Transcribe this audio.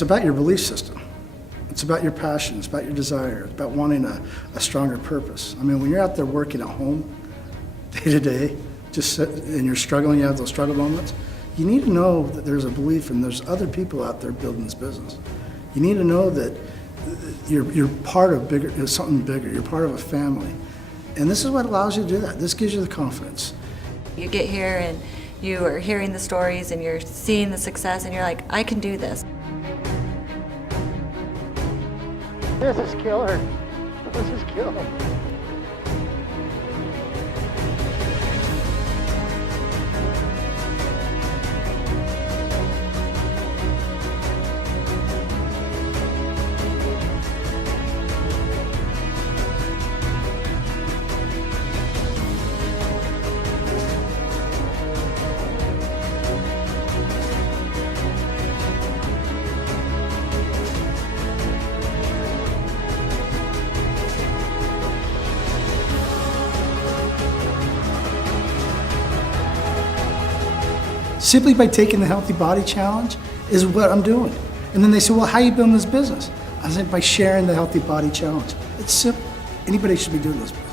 It's about your belief system. It's about your passion. It's about your desire. It's about wanting a stronger purpose. I mean, when you're out there working at home, day to day, and you're struggling, you have those struggle moments, you need to know that there's a belief and there's other people out there building this business. You need to know that you're part of something bigger. You're part of a family. And this is what allows you to do that. This gives you the confidence. You get here and you are hearing the stories and you're seeing the success and you're like, I can do this. This is killer. This is killer. Simply by taking the Healthy Body Challenge is what I'm doing. And then they say, well, how are you building this business? I said, by sharing the Healthy Body Challenge. It's simple. Anybody should be doing this business.